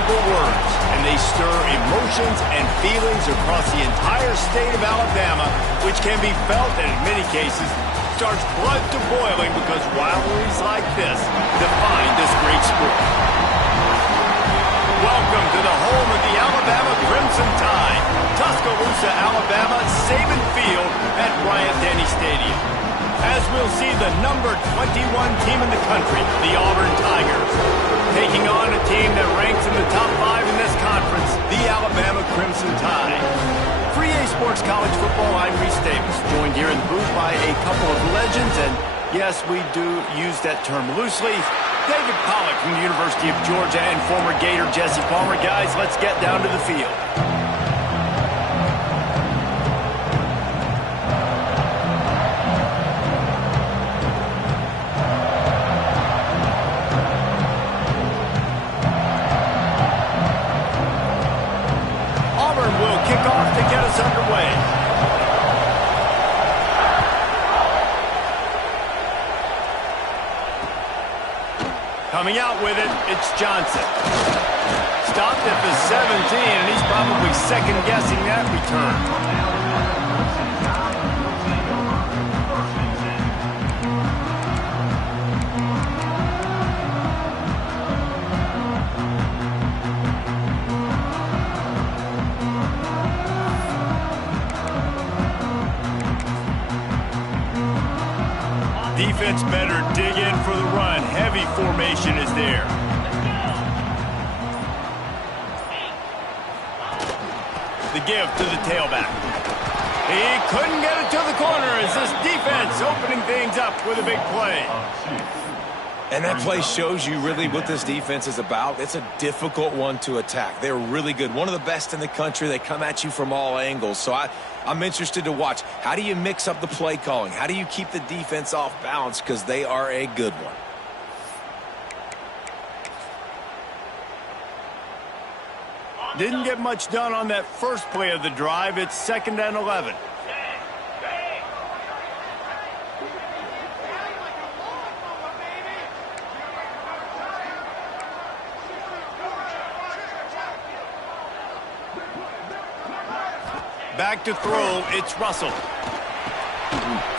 powerful words, and they stir emotions and feelings across the entire state of Alabama, which can be felt and in many cases starts blood to boiling because rivalries like this define this great sport. Welcome to the home of the Alabama Crimson Tide, Tuscaloosa, Alabama, Saban Field at Bryant-Denny Stadium. As we'll see the number 21 team in the country, the Auburn Tigers, taking on a team that ranks in the top 5 in this conference, the Alabama Crimson Tide. For EA Sports College Football, I'm Reese Davis, joined here in the booth by a couple of legends, and yes, we do use that term loosely. David Pollack from the University of Georgia and former Gator Jesse Palmer. Guys, let's get down to the field. Auburn will kick off to get us underway. Coming out with it, it's Johnson. Stopped at the 17, and he's probably second-guessing that return. Defense better dig in for the run. Heavy formation is there. The give to the tailback. He couldn't get it to the corner as this defense opening things up with a big play. And that play shows you really what this defense is about. It's a difficult one to attack. They're really good. One of the best in the country. They come at you from all angles. So I'm interested to watch. How do you mix up the play calling? How do you keep the defense off balance? Because they are a good one. Didn't get much done on that first play of the drive. It's 2nd and 11. Back to throw, it's Russell.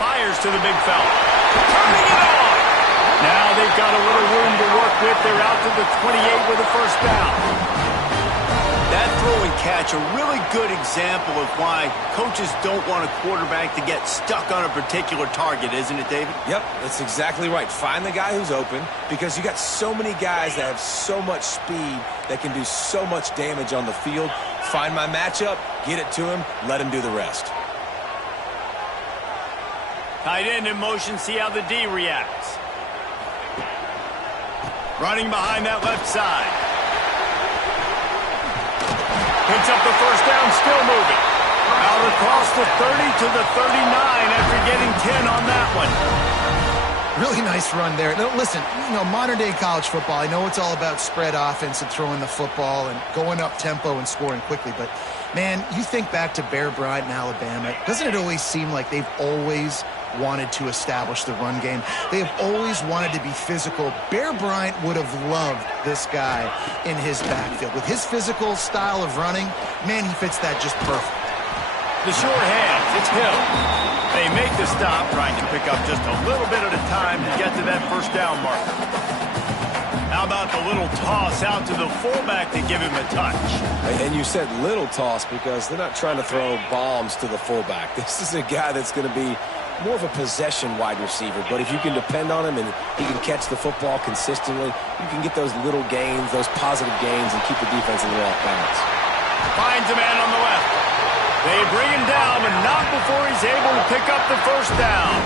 Fires to the big fella. Turning it on! Now they've got a little room to work with. They're out to the 28 with a first down. That throw and catch, a really good example of why coaches don't want a quarterback to get stuck on a particular target, isn't it, David? Yep, that's exactly right. Find the guy who's open because you got so many guys that have so much speed that can do so much damage on the field. Find my matchup, get it to him, let him do the rest. Tight end in motion, see how the D reacts. Running behind that left side. Picks up the first down, still moving. Out across the 30 to the 39 after getting 10 on that one. Really nice run there. No, listen, modern-day college football, I know it's all about spread offense and throwing the football and going up tempo and scoring quickly, but, man, you think back to Bear Bryant in Alabama, doesn't it always seem like they've always wanted to establish the run game? They have always wanted to be physical. Bear Bryant would have loved this guy in his backfield. With his physical style of running, man, he fits that just perfect. The short hands, it's Hill. They make the stop, trying to pick up just a little bit at a time to get to that first down marker. How about the little toss out to the fullback to give him a touch? And you said little toss because they're not trying to throw bombs to the fullback. This is a guy that's going to be more of a possession wide receiver, but if you can depend on him and he can catch the football consistently, you can get those little gains, those positive gains, and keep the defense a little off balance. Finds a man on the left. They bring him down, but not before he's able to pick up the first down.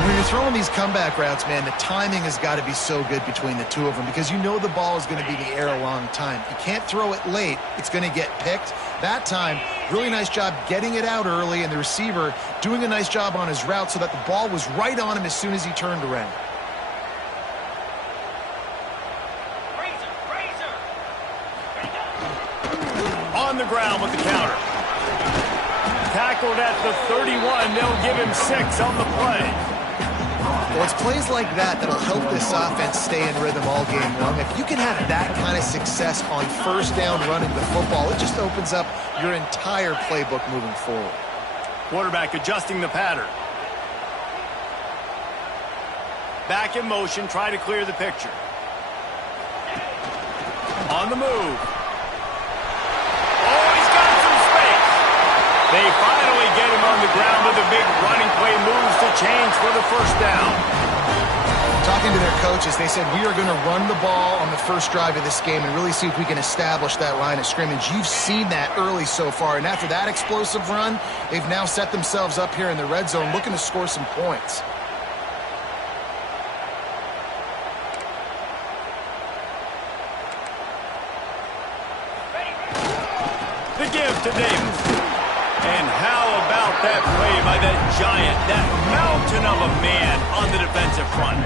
When you're throwing these comeback routes, man, the timing has got to be so good between the two of them because you know the ball is going to be in the air a long time. You can't throw it late. It's going to get picked. That time, really nice job getting it out early, and the receiver doing a nice job on his route so that the ball was right on him as soon as he turned around. On the ground with the counter. Tackled at the 31. They'll give him 6 on the play. Boy, it's plays like that that'll help this offense stay in rhythm all game long. If you can have that kind of success on first down running the football, it just opens up your entire playbook moving forward. Quarterback adjusting the pattern. Back in motion, try to clear the picture. On the move. Oh, he's got some space. They finally get him on the ground with a big running play moves to change for the first down. Talking to their coaches, they said, we are going to run the ball on the first drive of this game and really see if we can establish that line of scrimmage. You've seen that early so far, and after that explosive run, they've now set themselves up here in the red zone looking to score some points. The give to Davis. And how about that play by that giant, that mountain of a man on the defensive front?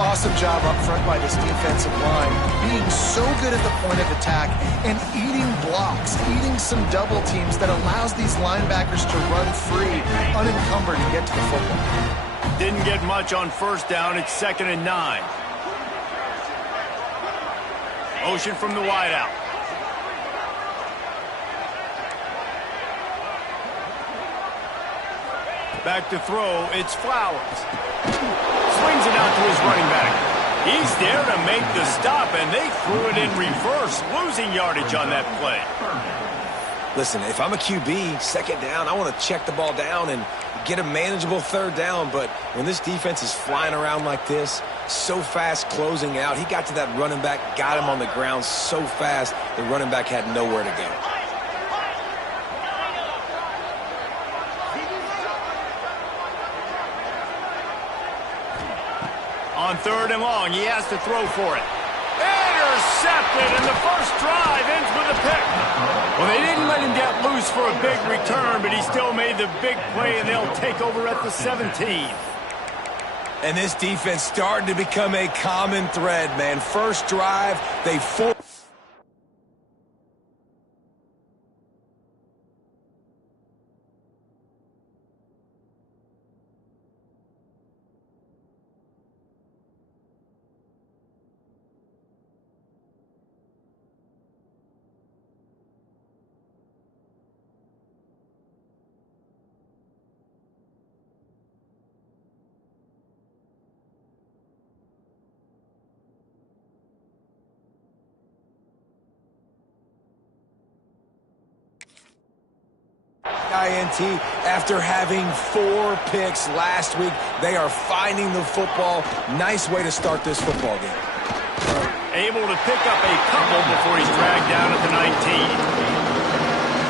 Awesome job up front by this defensive line, being so good at the point of attack and eating blocks, eating some double teams that allows these linebackers to run free, unencumbered, and get to the football. Didn't get much on first down. It's 2nd and 9. Motion from the wideout. Back to throw, it's Flowers. Swings it out to his running back. He's there to make the stop, and they threw it in reverse, losing yardage on that play. Listen, if I'm a QB, 2nd down, I want to check the ball down and get a manageable 3rd down. But when this defense is flying around like this, so fast closing out, he got to that running back, got him on the ground so fast, the running back had nowhere to go. On 3rd and long, he has to throw for it. Intercepted, and the first drive ends with a pick. Well, they didn't let him get loose for a big return, but he still made the big play, and they'll take over at the 17. And this defense starting to become a common thread, man. First drive, they forced. INT after having 4 picks last week. They are finding the football. Nice way to start this football game. Able to pick up a couple before he's dragged down at the 19.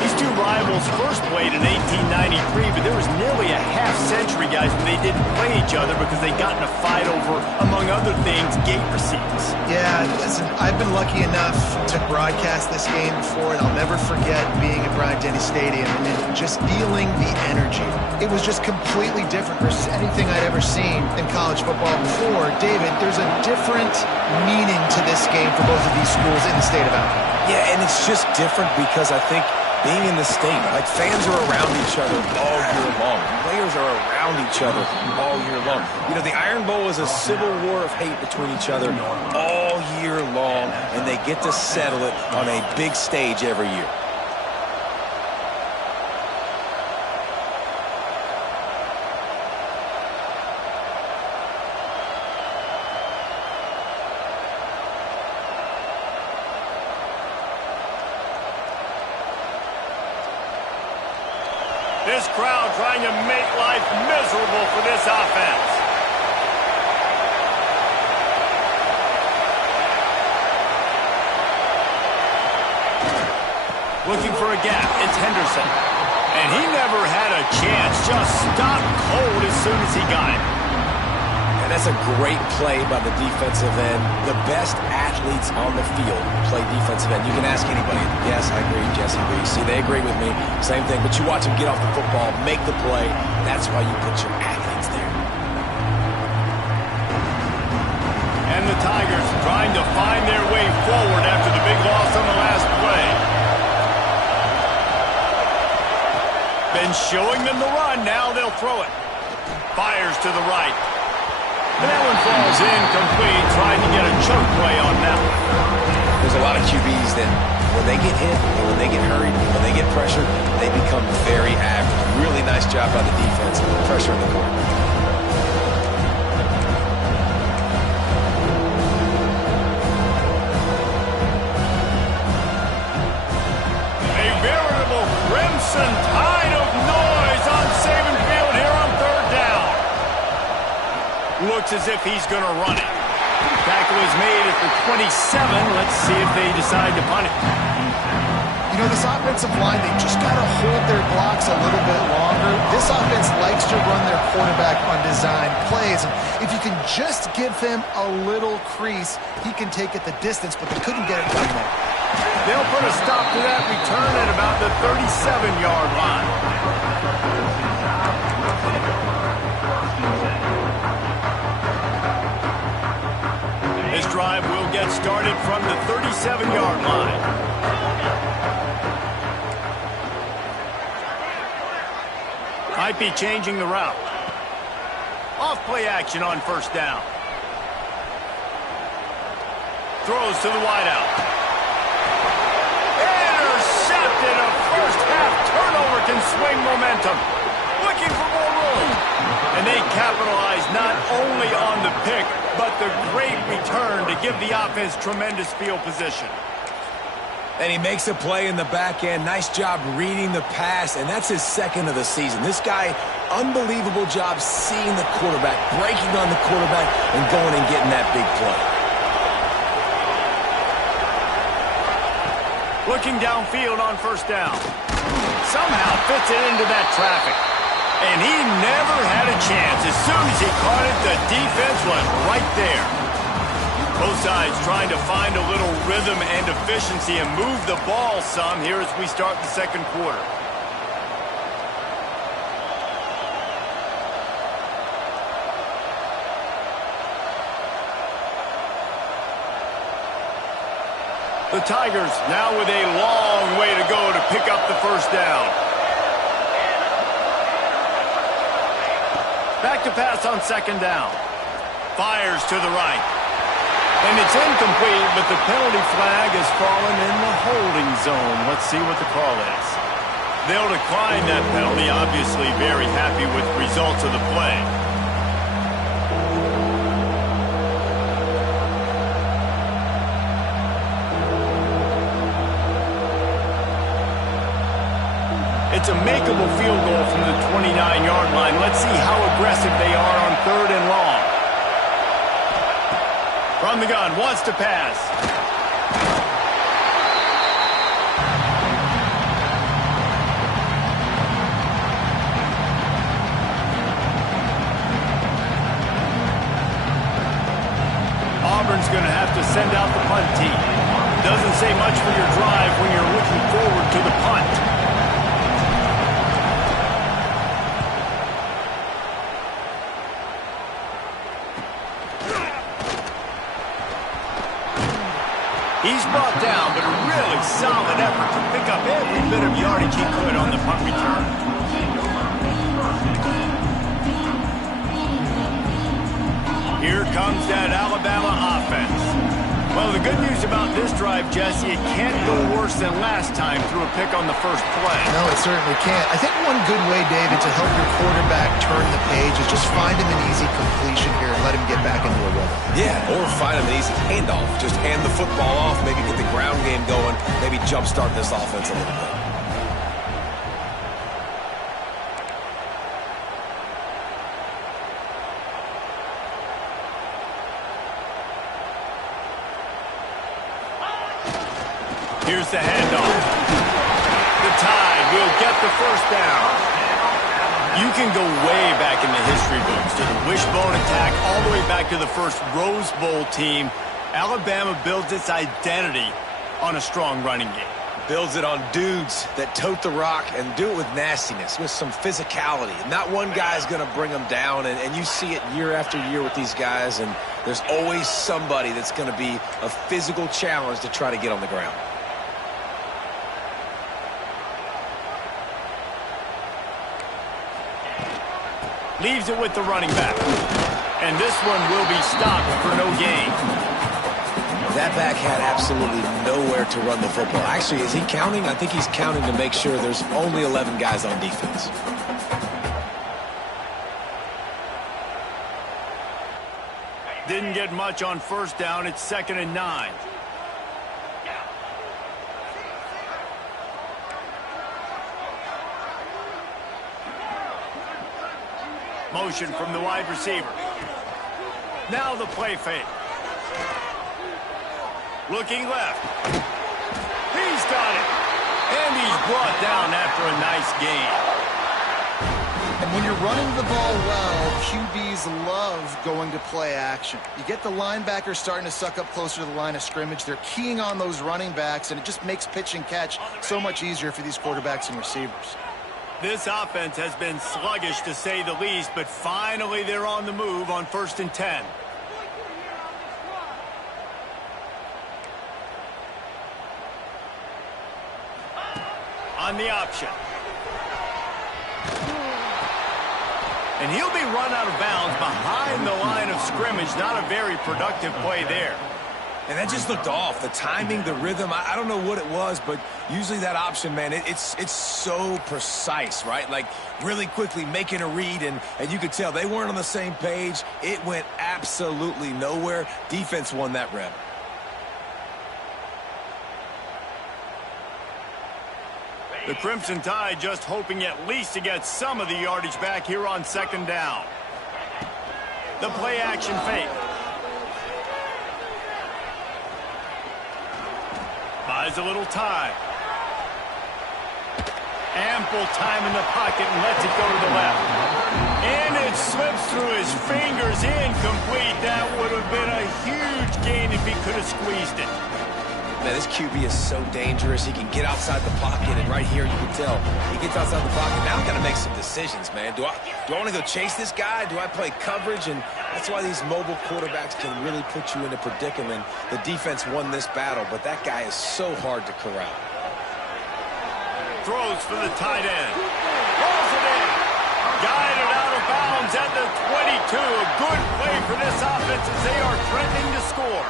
These two rivals first played in 1893, but there was nearly a half-century, guys, when they didn't play each other because they got in a fight over, among other things, gate receipts. Yeah, listen, I've been lucky enough to broadcast this game before, and I'll never forget being at Bryant-Denny Stadium and just feeling the energy. It was just completely different versus anything I'd ever seen in college football before. David, there's a different meaning to this game for both of these schools in the state of Alabama. Yeah, and it's just different because I think being in the state, like fans are around each other all year long. Players are around each other all year long. You know, the Iron Bowl is a civil war of hate between each other all year long, and they get to settle it on a big stage every year. This crowd trying to make life miserable for this offense. Looking for a gap. It's Henderson. And he never had a chance. Just stopped cold as soon as he got it. And that's a great play by the defensive end. The best athletes on the field play defensive end. You can ask anybody. Yes, I agree. Jesse agrees. See, they agree with me. Same thing. But you watch them get off the football, make the play. That's why you put your athletes there. And the Tigers trying to find their way forward after the big loss on the last play. Been showing them the run. Now they'll throw it. Fires to the right. And that one falls incomplete, trying to get a choke play on that one. There's a lot of QBs that when they get hit, and when they get hurried, when they get pressured, they become very average. Really nice job by the defense, pressure in the quarterback. A veritable crimson tide of noise on Saban Field here on third down. Looks as if he's going to run it. Tackle is made at the 27. Let's see if they decide to punt it. You know, this offensive line, they just got to hold their blocks a little bit longer. This offense likes to run their quarterback on design plays. And if you can just give him a little crease, he can take it the distance, but they couldn't get it done there. They'll put a stop to that return at about the 37-yard line. This drive will get started from the 37-yard line. Might be changing the route. Off play action on first down. Throws to the wideout. Intercepted. A first half turnover can swing momentum. Looking for more room. And they capitalize not only on the pick, but the great return to give the offense tremendous field position. And he makes a play in the back end. Nice job reading the pass, and that's his second of the season. This guy, unbelievable job seeing the quarterback, breaking on the quarterback, and going and getting that big play. Looking downfield on first down. Somehow fits it into that traffic. And he never had a chance. As soon as he caught it, the defense was right there. Both sides trying to find a little rhythm and efficiency and move the ball some here as we start the second quarter. The Tigers now with a long way to go to pick up the first down. Back to pass on second down. Fires to the right. And it's incomplete, but the penalty flag has fallen in the holding zone. Let's see what the call is. They'll decline that penalty, obviously very happy with the results of the play. It's a makeable field goal from the 29-yard line. Let's see how aggressive they are on third and long. From the gun, wants to pass. Auburn's going to have to send out the punt team. Doesn't say much for your drive when you're looking forward to the punt. He's brought down, but a really solid effort to pick up every bit of yardage he could on the punt return. Here comes that Alabama offense. Well, the good news about this drive, Jesse, it can't go worse than last time through a pick on the first play. No, it certainly can't. I think one good way, David, to help your quarterback turn the page is just find him an easy completion here and let him get back into a rhythm. Yeah, or find him an easy handoff. Just hand the football off, maybe get the ground game going, maybe jumpstart this offense a little bit. Here's the handoff. The Tide will get the first down. You can go way back in the history books to the wishbone attack all the way back to the first Rose Bowl team. Alabama builds its identity on a strong running game. Builds it on dudes that tote the rock and do it with nastiness, with some physicality. Not one guy's going to bring them down, and you see it year after year with these guys, and there's always somebody that's going to be a physical challenge to try to get on the ground. Leaves it with the running back. And this one will be stopped for no gain. That back had absolutely nowhere to run the football. Actually, is he counting? I think he's counting to make sure there's only 11 guys on defense. Didn't get much on first down. It's 2nd and 9. Motion from the wide receiver. Now the play fake. Looking left. He's got it. And he's brought down after a nice gain. And when you're running the ball well, QBs love going to play action. You get the linebackers starting to suck up closer to the line of scrimmage. They're keying on those running backs, and it just makes pitch and catch so much easier for these quarterbacks and receivers. This offense has been sluggish, to say the least, but finally they're on the move on 1st and 10. On the option. And he'll be run out of bounds behind the line of scrimmage. Not a very productive play there. And that just looked off. The timing, the rhythm, I don't know what it was, but usually that option, man, it's so precise, right? Like really quickly making a read, and you could tell they weren't on the same page. It went absolutely nowhere. Defense won that rep. The Crimson Tide just hoping at least to get some of the yardage back here on 2nd down. The play action fake. Buys a little time. Ample time in the pocket and lets it go to the left. And it slips through his fingers, incomplete. That would have been a huge gain if he could have squeezed it. Man, this QB is so dangerous. He can get outside the pocket, and right here you can tell he gets outside the pocket. Now I've got to make some decisions, man. Do I want to go chase this guy? Do I play coverage? And that's why these mobile quarterbacks can really put you in a predicament. The defense won this battle, but that guy is so hard to corral. Throws for the tight end. Rolls it in. Guided out of bounds at the 22. A good play for this offense as they are threatening to score.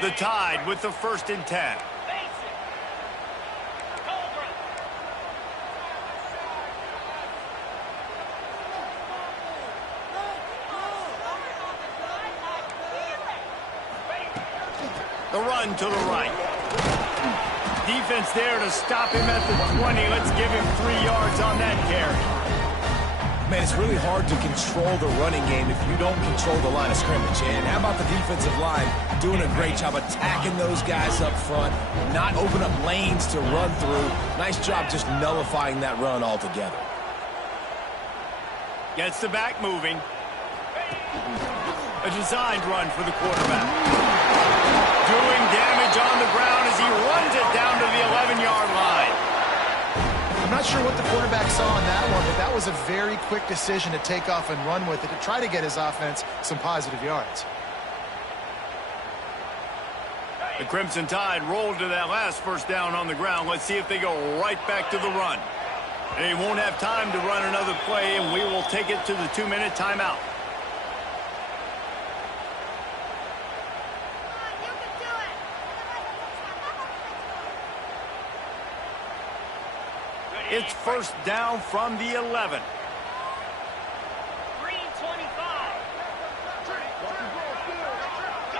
The Tide with the 1st and 10. The run to the right. Defense there to stop him at the 20. Let's give him 3 yards on that carry. Man, it's really hard to control the running game if you don't control the line of scrimmage. And how about the defensive line doing a great job attacking those guys up front, not open up lanes to run through. Nice job just nullifying that run altogether. Gets the back moving. A designed run for the quarterback. Doing damage on the ground as he runs it down to the 11-yard line. I'm not sure what the quarterback saw in that one, but that was a very quick decision to take off and run with it to try to get his offense some positive yards. The Crimson Tide rolled to that last 1st down on the ground. Let's see if they go right back to the run. They won't have time to run another play, and we will take it to the 2-minute timeout. It's 1st down from the 11.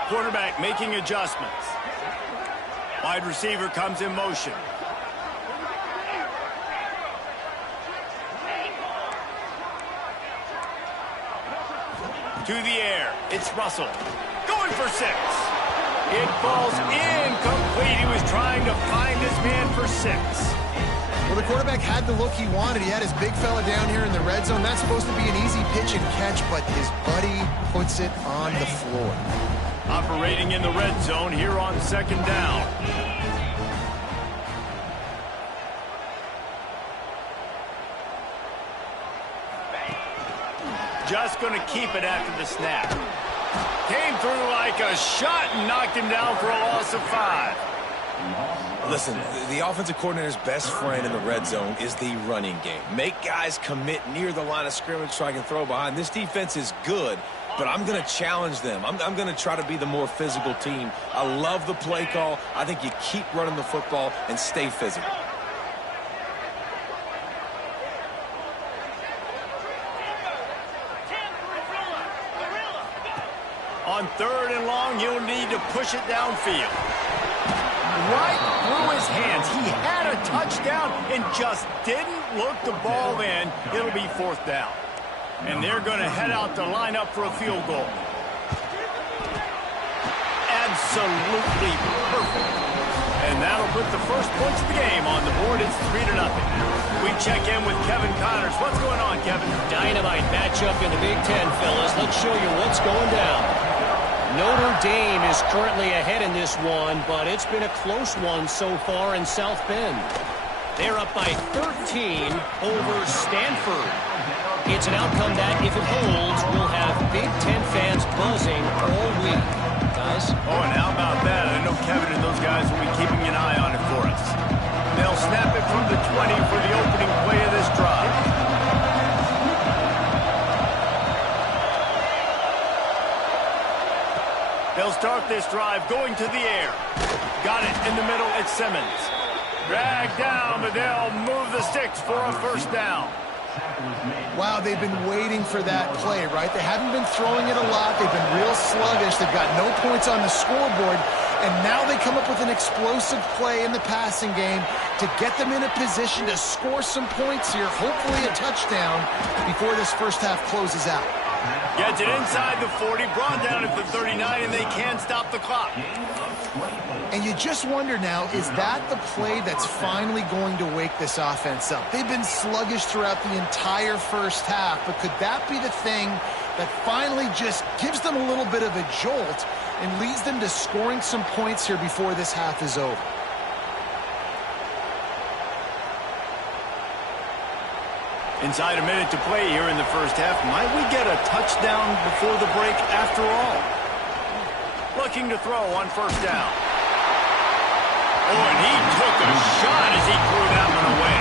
Quarterback making adjustments. Wide receiver comes in motion. To the air. It's Russell. Going for 6. It falls incomplete. He was trying to find his man for 6. Well, the quarterback had the look he wanted. He had his big fella down here in the red zone. That's supposed to be an easy pitch and catch, but his buddy puts it on the floor. Operating in the red zone here on 2nd down. Just going to keep it after the snap. Came through like a shot and knocked him down for a loss of 5. Listen, the offensive coordinator's best friend in the red zone is the running game. Make guys commit near the line of scrimmage so I can throw behind. This defense is good, but I'm going to challenge them. I'm going to try to be the more physical team. I love the play call. I think you keep running the football and stay physical. On 3rd and long, he'll need to push it downfield. Right through his hands. He had a touchdown and just didn't look the ball in. It'll be 4th down. And they're going to head out to line up for a field goal. Absolutely perfect. And that'll put the first points of the game on the board. It's 3-0. We check in with Kevin Connors. What's going on, Kevin? Dynamite matchup in the Big Ten, fellas. Let's show you what's going down. Notre Dame is currently ahead in this one, but it's been a close one so far in South Bend. They're up by 13 over Stanford. It's an outcome that, if it holds, will have Big Ten fans buzzing all week. Guys? Oh, and how about that? I know Kevin and those guys will be keeping an eye on it for us. They'll snap it from the 20 for the opening play of this drive. They'll start this drive going to the air. Got it in the middle. It's Simmons. Dragged down, but they'll move the sticks for a 1st down. Wow, they've been waiting for that play, right? They haven't been throwing it a lot. They've been real sluggish. They've got no points on the scoreboard. And now they come up with an explosive play in the passing game to get them in a position to score some points here, hopefully a touchdown, before this first half closes out. Gets it inside the 40, brought down at the 39, and they can't stop the clock. And you just wonder now, is that the play that's finally going to wake this offense up? They've been sluggish throughout the entire first half, but could that be the thing that finally just gives them a little bit of a jolt and leads them to scoring some points here before this half is over? Inside a minute to play here in the first half. Might we get a touchdown before the break after all? Looking to throw on 1st down. Oh, and he took a shot as he threw that one away.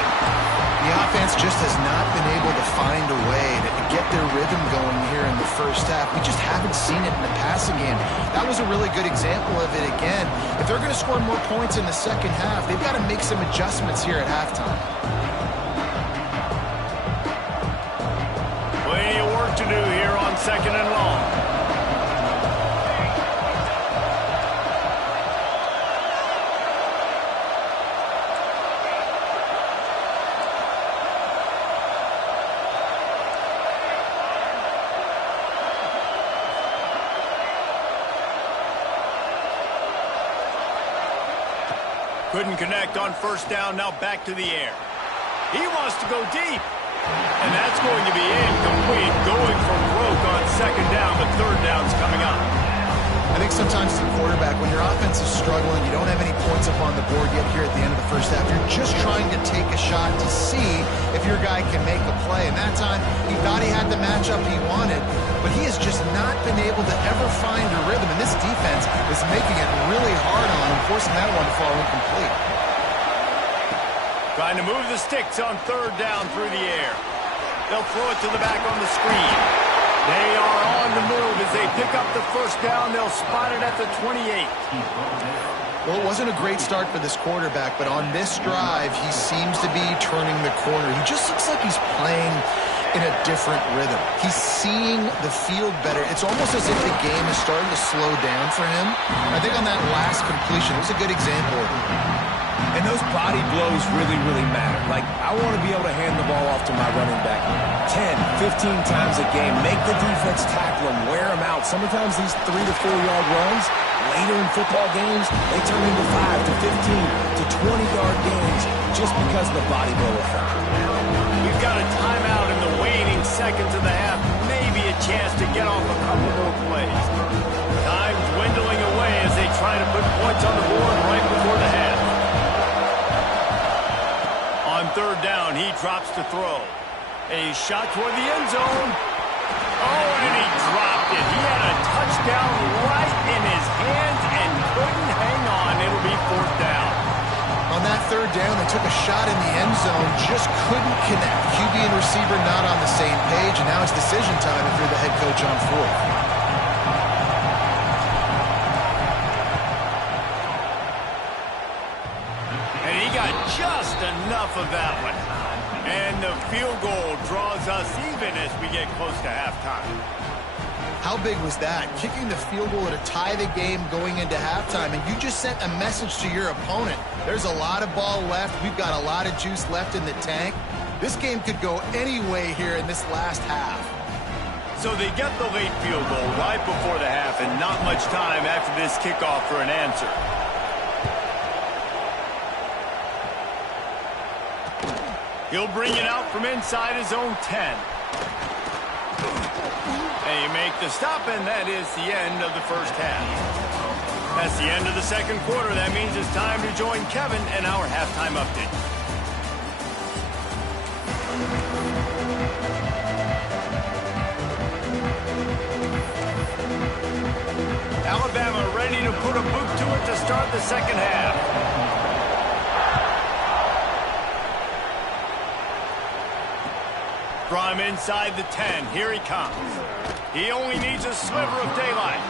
The offense just has not been able to find a way to get their rhythm going here in the first half. We just haven't seen it in the passing game. That was a really good example of it again. If they're going to score more points in the second half, they've got to make some adjustments here at halftime. Plenty of work to do here on 2nd and long. Couldn't connect on 1st down, now back to the air. He wants to go deep. And that's going to be incomplete, going for broke on 2nd down, but 3rd down's coming up. I think sometimes as a quarterback, when your offense is struggling, you don't have any points up on the board yet here at the end of the first half. You're just trying to take a shot to see if your guy can make a play. And that time, he thought he had the matchup he wanted, but he has just not been able to ever find a rhythm. And this defense is making it really hard on him, forcing that one to fall incomplete. Trying to move the sticks on 3rd down through the air. They'll throw it to the back on the screen. They are on the move as they pick up the 1st down. They'll spot it at the 28. Well, it wasn't a great start for this quarterback, but on this drive, he seems to be turning the corner. He just looks like he's playing in a different rhythm. He's seeing the field better. It's almost as if the game is starting to slow down for him. I think on that last completion, it was a good example of it. And those body blows really, really matter. Like, I want to be able to hand the ball off to my running back 10, 15 times a game. Make the defense tackle him, wear him out. Sometimes these 3 to 4 yard runs, later in football games, they turn into 5 to 15 to 20-yard games just because of the body blow effect. We've got a timeout in the waning seconds of the half. Maybe a chance to get off a couple more plays. Time dwindling away as they try to put points on the board right before the half. On 3rd down, he drops to throw. A shot toward the end zone. Oh, and he dropped it. He had a touchdown third down. They took a shot in the end zone, just couldn't connect. QB and receiver not on the same page, and now it's decision time if you're the head coach on fourth. And he got just enough of that one. And the field goal draws us even as we get close to halftime. How big was that? Kicking the field goal to tie the game going into halftime, and you just sent a message to your opponent. There's a lot of ball left. We've got a lot of juice left in the tank. This game could go any way here in this last half. So they get the late field goal right before the half, and not much time after this kickoff for an answer. He'll bring it out from inside his own 10. And you make the stop, and that is the end of the first half. That's the end of the second quarter. That means it's time to join Kevin in our halftime update. Alabama ready to put a boot to it to start the second half. From inside the 10, here he comes. He only needs a sliver of daylight.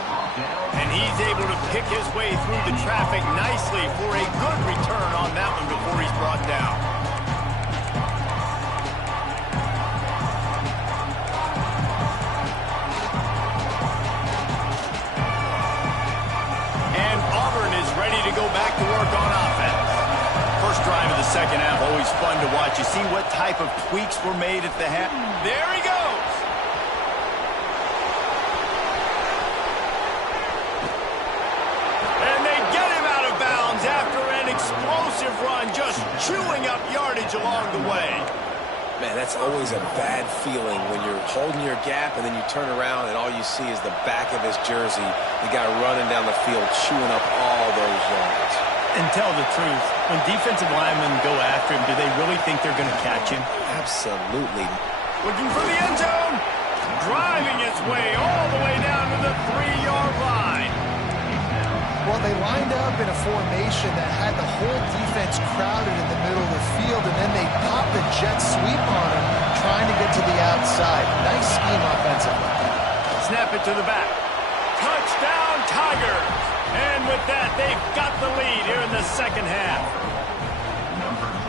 And he's able to pick his way through the traffic nicely for a good return on that one before he's brought down. And Auburn is ready to go back to work on offense. First drive of the second half, always fun to watch. You see what type of tweaks were made at the half. There he goes. And they get him out of bounds after an explosive run, just chewing up yardage along the way. Man, that's always a bad feeling when you're holding your gap and then you turn around and all you see is the back of his jersey. The guy running down the field, chewing up all those yards. And tell the truth, when defensive linemen go after him, do they really think they're going to catch him? Absolutely. Looking for the end zone. Driving its way all the way down to the 3-yard line. Well, they lined up in a formation that had the whole defense crowded in the middle of the field, and then they popped the jet sweep on him, trying to get to the outside. Nice scheme offensively. Snap it to the back. Touchdown, Tigers. And with that, they've got the lead here in the second half.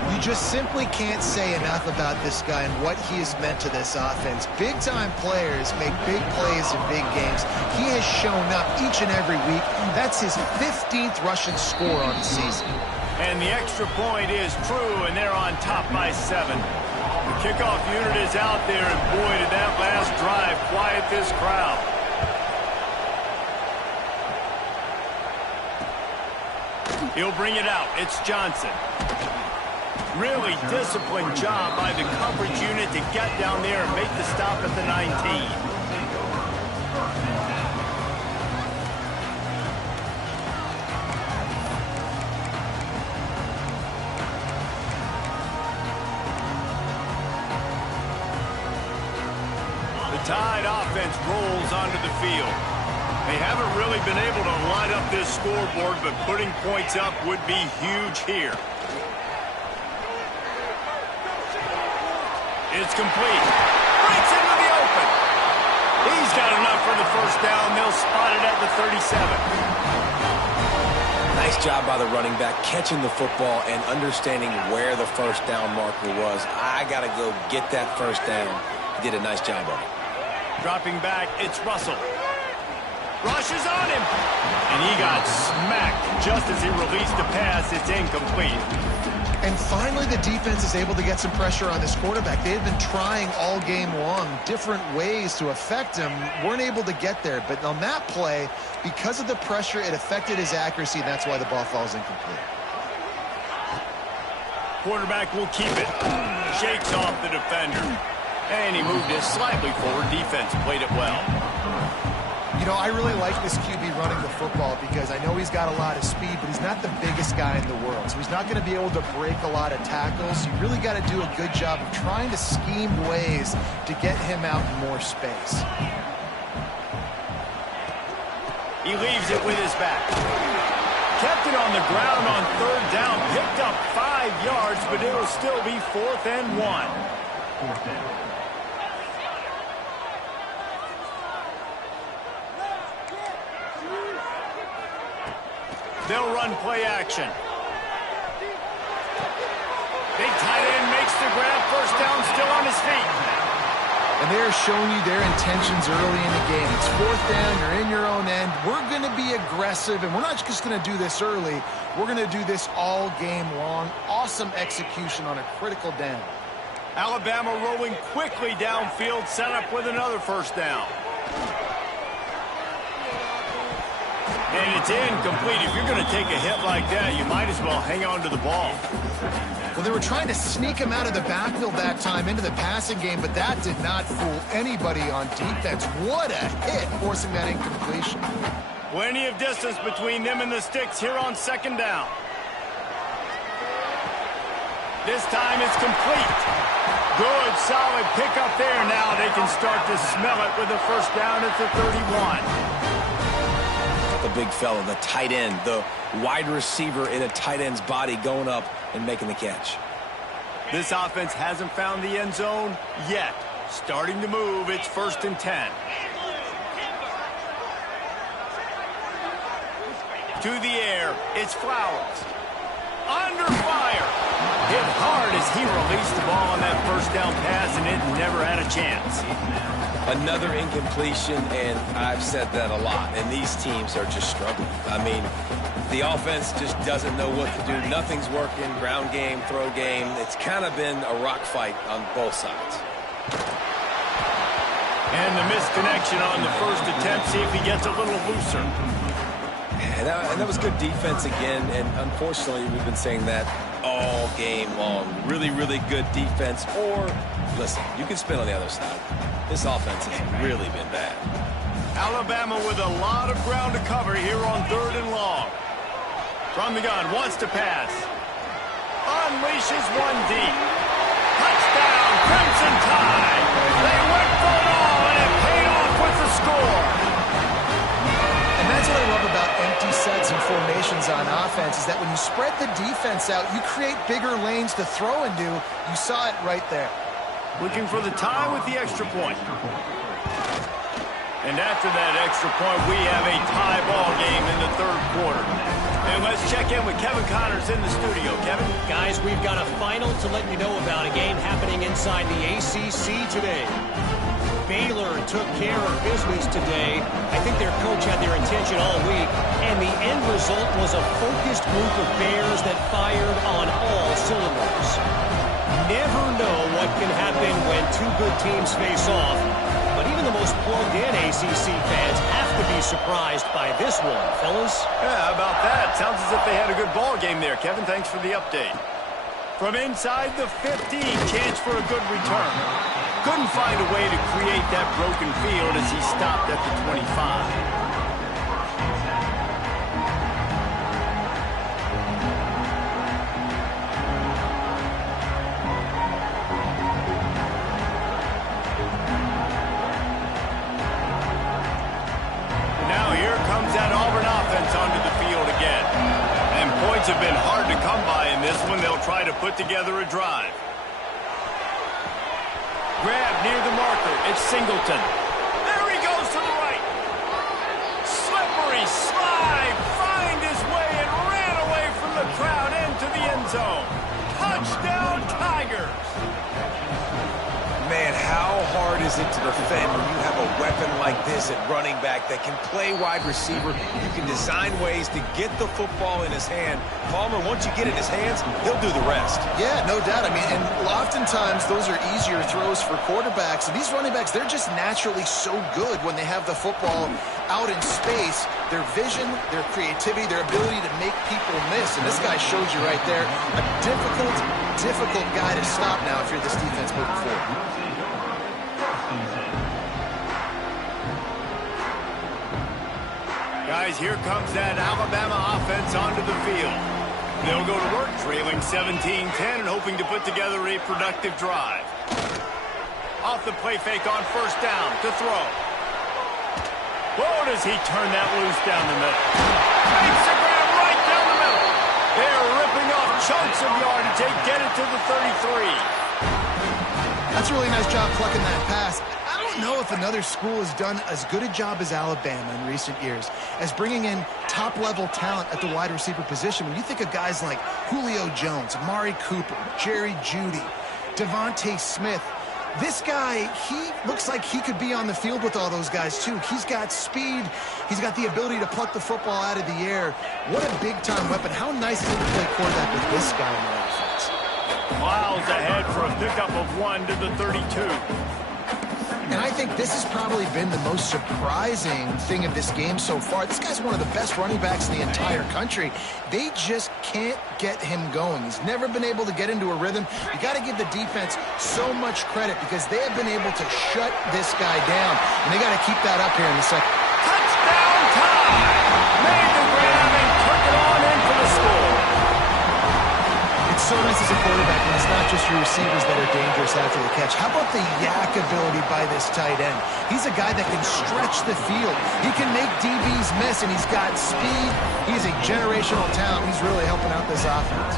You just simply can't say enough about this guy and what he has meant to this offense. Big-time players make big plays in big games. He has shown up each and every week. That's his 15th rushing score on the season. And the extra point is true, and they're on top by 7. The kickoff unit is out there, and boy, did that last drive quiet this crowd. He'll bring it out. It's Johnson. Really disciplined job by the coverage unit to get down there and make the stop at the 19. The Tide offense rolls onto the field. They haven't really been able to line up this scoreboard, but putting points up would be huge here. It's complete. Breaks into the open. He's got enough for the first down. They'll spot it at the 37. Nice job by the running back, catching the football and understanding where the first down marker was. I got to go get that first down. He did a nice job of it. Dropping back, it's Russell. Rushes on him. And he got smacked just as he released the pass. It's incomplete. And finally, the defense is able to get some pressure on this quarterback. They had been trying all game long different ways to affect him. Weren't able to get there. But on that play, because of the pressure, it affected his accuracy, and that's why the ball falls incomplete. Quarterback will keep it. Shakes off the defender. And he moved it slightly forward. Defense played it well. You know, I really like this QB running the football because I know he's got a lot of speed, but he's not the biggest guy in the world. So he's not going to be able to break a lot of tackles. You really got to do a good job of trying to scheme ways to get him out in more space. He leaves it with his back. Kept it on the ground on third down. Picked up 5 5 yards, but it'll still be 4th and 1. They'll run play action. Big tight end makes the grab. First down, still on his feet. And they're showing you their intentions early in the game. It's 4th down, you're in your own end. We're going to be aggressive, and we're not just going to do this early. We're going to do this all game long. Awesome execution on a critical down. Alabama rolling quickly downfield, set up with another first down. And it's incomplete. If you're going to take a hit like that, you might as well hang on to the ball. Well, they were trying to sneak him out of the backfield that time into the passing game, but that did not fool anybody on defense. What a hit, forcing that incompletion. Plenty of distance between them and the sticks here on 2nd down. This time it's complete. Good, solid pickup there. Now they can start to smell it with a first down at the 31. The big fella, the tight end, the wide receiver in a tight end's body going up and making the catch. This offense hasn't found the end zone yet. Starting to move, it's 1st and 10. To the air, it's Flowers. Under fire. Hit hard as he released the ball on that first down pass, and it never had a chance. Another incompletion, and I've said that a lot, and these teams are just struggling. I mean, the offense just doesn't know what to do. Nothing's working, ground game, throw game. It's kind of been a rock fight on both sides. And the misconnection on the first attempt, see if he gets a little looser. And that was good defense again, and unfortunately, we've been saying that all game long. Really, really good defense, or, listen, you can spin on the other side. This offense has really been bad. Alabama with a lot of ground to cover here on 3rd and long. From the gun, wants to pass. Unleashes one deep. Touchdown, Crimson Tide. They went for it all, and it paid off with the score. And that's what I love about empty sets and formations on offense, is that when you spread the defense out, you create bigger lanes to throw into. You saw it right there. Looking for the tie with the extra point. And after that extra point, we have a tie ball game in the 3rd quarter. And let's check in with Kevin Connors in the studio. Kevin? Guys, we've got a final to let you know about, a game happening inside the ACC today. Baylor took care of business today. I think their coach had their intention all week, and the end result was a focused group of Bears that fired on all cylinders. Never know what can happen when two good teams face off, but even the most plugged-in ACC fans have to be surprised by this one, fellas. Yeah, how about that? Sounds as if they had a good ball game there. Kevin, thanks for the update. From inside the 15, chance for a good return. Couldn't find a way to create that broken field as he stopped at the 25. That Auburn offense onto the field again. And points have been hard to come by in this one. They'll try to put together a drive. Grab near the marker. It's Singleton. There he goes to the right. Slippery slide. Find his way and ran away from the crowd into the end zone. Touchdown, Tigers. Man, how hard is it to defend when you have a weapon like this at running back that can play wide receiver? You can design ways to get the football in his hand. Palmer, once you get it in his hands, he'll do the rest. Yeah, no doubt. I mean, and oftentimes those are easier throws for quarterbacks. And these running backs, they're just naturally so good when they have the football out in space. Their vision, their creativity, their ability to make people miss. And this guy shows you right there, a difficult guy to stop now if you're this defense moving forward. Guys, here comes that Alabama offense onto the field. They'll go to work, trailing 17-10 and hoping to put together a productive drive. Off the play fake on first down to throw. Whoa, does he turn that loose down the middle. Makes the grab right down the middle. They're ripping off chunks of yardage. They get it to the 33. That's a really nice job plucking that pass. I don't know if another school has done as good a job as Alabama in recent years as bringing in top-level talent at the wide receiver position. When you think of guys like Julio Jones, Amari Cooper, Jerry Jeudy, Devontae Smith, this guy, he looks like he could be on the field with all those guys, too. He's got speed. He's got the ability to pluck the football out of the air. What a big-time weapon. How nice is it to play quarterback with this guy in the offense? Miles ahead for a pickup of 1 to the 32. And I think this has probably been the most surprising thing of this game so far. This guy's one of the best running backs in the entire country. They just can't get him going. He's never been able to get into a rhythm. You got to give the defense so much credit because they have been able to shut this guy down. And they got to keep that up here in the second. Touchdown time! Made the grab and took it on in for the score. It's so nice as a quarterback when it's not just your receivers that are dangerous after the catch. How about the yak ability by this tight end? He's a guy that can stretch the field. He can make DBs miss, and he's got speed. He's a generational talent. He's really helping out this offense.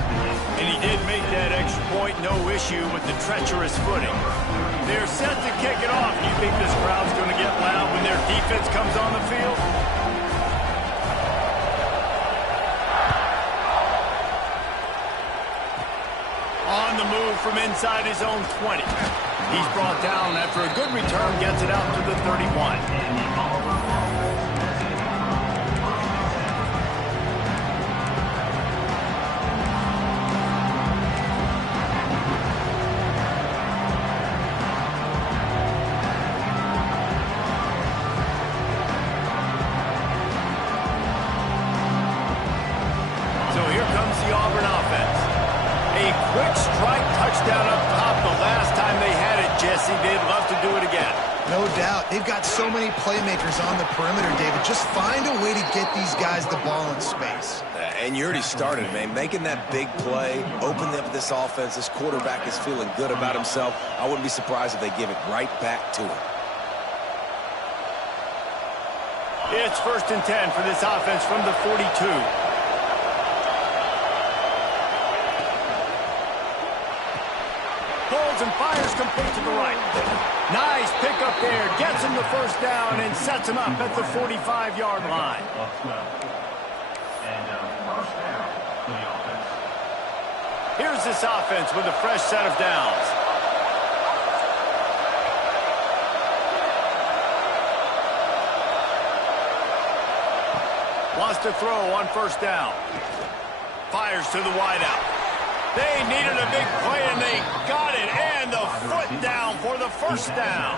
And he did make that extra point, no issue with the treacherous footing. They're set to kick it off. You think this crowd's going to get loud when their defense comes on the field? On the move from inside his own 20. He's brought down after a good return, gets it out to the 31. So here comes the Auburn offense. A quick strike touchdown up top the last time they had it, Jesse. They'd love to do it again. No doubt. They've got so many playmakers on the perimeter, David. Just find a way to get these guys the ball in space. And you already started, man. Making that big play, opening up this offense. This quarterback is feeling good about himself. I wouldn't be surprised if they give it right back to him. It's 1st and 10 for this offense from the 42. Pulls and fires complete to the right. Nice pickup there. Gets him the first down and sets him up at the 45-yard line. Here's this offense with a fresh set of downs. Wants to throw on 1st down. Fires to the wideout. They needed a big play, and they got it. And the foot down for the 1st down.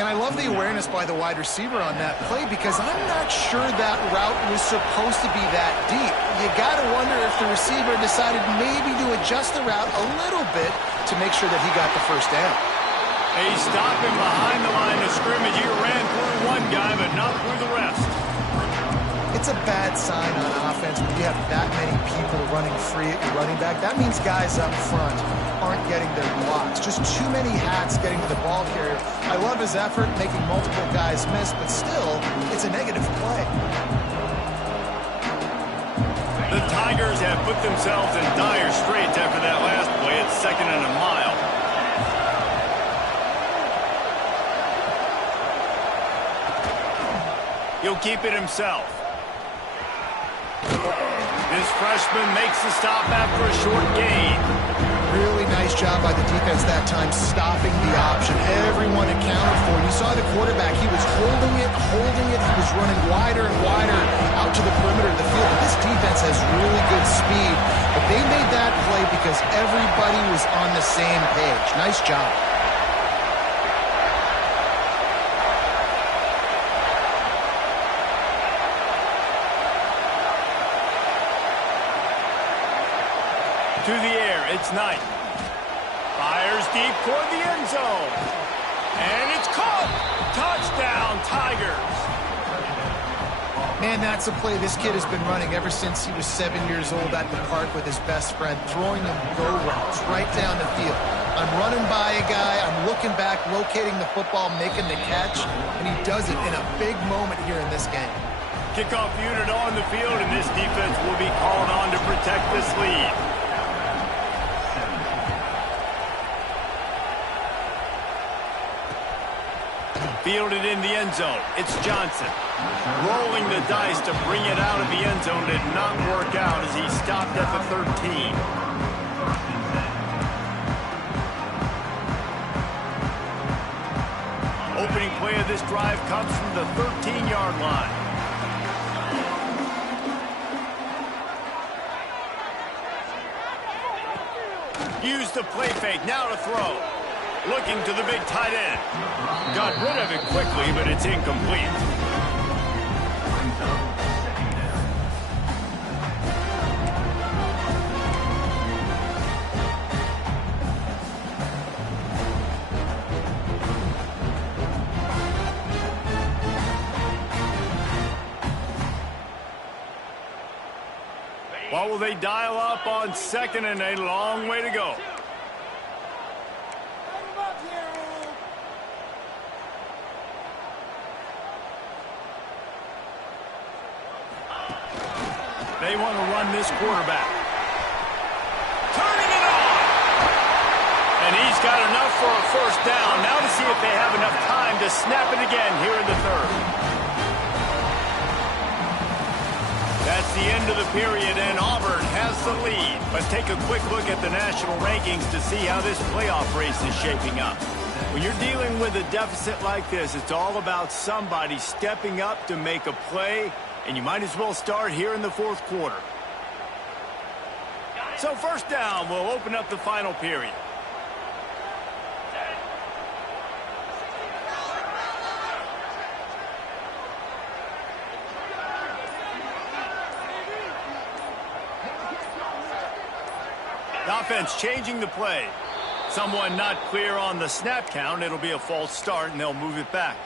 And I love the awareness by the wide receiver on that play because I'm not sure that route was supposed to be that deep. You got to wonder if the receiver decided maybe to adjust the route a little bit to make sure that he got the 1st down. They stopped him behind the line of scrimmage. He ran through one guy, but not through the rest. It's a bad sign on offense when you have that many people running free at your running back. That means guys up front aren't getting their blocks. Just too many hats getting to the ball carrier. I love his effort, making multiple guys miss, but still, it's a negative play. The Tigers have put themselves in dire straits after that last play. It's 2nd and a mile. He'll keep it himself. This freshman makes the stop after a short gain. Really nice job by the defense that time, stopping the option. Everyone accounted for it. You saw the quarterback. He was holding it. He was running wider and wider out to the perimeter of the field. But this defense has really good speed. But they made that play because everybody was on the same page. Nice job. To the air, it's Knight. Fires deep toward the end zone. And it's caught. Touchdown, Tigers. Man, that's a play this kid has been running ever since he was 7 years old at the park with his best friend, throwing them go routes right down the field. I'm running by a guy, I'm looking back, locating the football, making the catch, and he does it in a big moment here in this game. Kickoff unit on the field, and this defense will be called on to protect this lead. Fielded in the end zone. It's Johnson. Rolling the dice to bring it out of the end zone did not work out as he stopped at the 13. Opening play of this drive comes from the 13-yard line. Use the play fake, now to throw. Looking to the big tight end. Got rid of it quickly, but it's incomplete. What will they dial up on second and a long way to go? They want to run this quarterback. Turning it on! And he's got enough for a first down. Now to see if they have enough time to snap it again here in the third. That's the end of the period, and Auburn has the lead. Let's take a quick look at the national rankings to see how this playoff race is shaping up. When you're dealing with a deficit like this, it's all about somebody stepping up to make a play, and you might as well start here in the fourth quarter. So first down will open up the final period. Offense changing the play. Someone not clear on the snap count. It'll be a false start, and they'll move it back.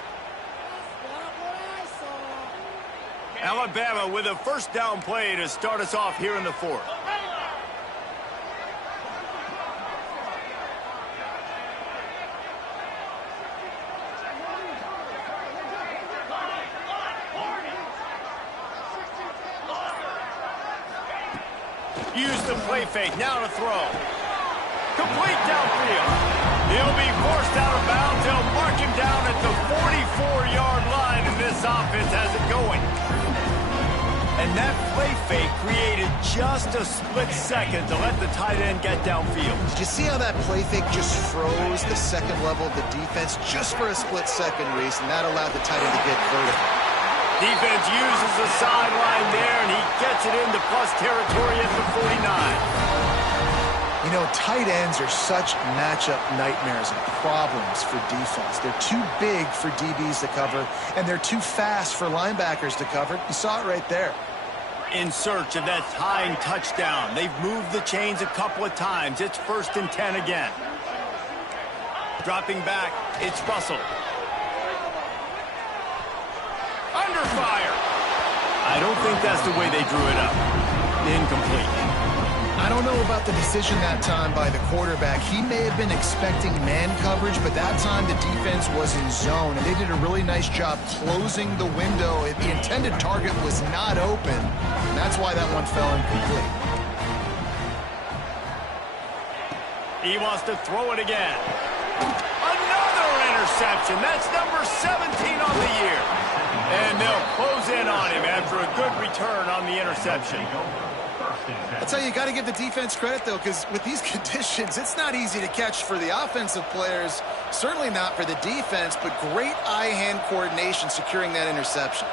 Alabama with a first down play to start us off here in the fourth. Use the play fake, now to throw. Complete downfield. He'll be forced out of bounds. They'll mark him down at the 44-yard line, and this offense has it going. And that play fake created just a split second to let the tight end get downfield. Did you see how that play fake just froze the second level of the defense just for a split second, Reese, and that allowed the tight end to get vertical. Defense uses the sideline there, and he gets it into plus territory at the 49. You know, tight ends are such matchup nightmares and problems for defense. They're too big for DBs to cover, and they're too fast for linebackers to cover. You saw it right there. In search of that tying touchdown. They've moved the chains a couple of times. It's 1st and 10 again. Dropping back, it's Russell. Under fire. I don't think that's the way they drew it up. Incomplete. I don't know about the decision that time by the quarterback. He may have been expecting man coverage, but that time the defense was in zone, and they did a really nice job closing the window. The intended target was not open, and that's why that one fell incomplete. He wants to throw it again. Another interception. That's number 17 on the year. And they'll close in on him after a good return on the interception. I'll tell you, you got to give the defense credit, though, because with these conditions, it's not easy to catch for the offensive players, certainly not for the defense, but great eye-hand coordination securing that interception.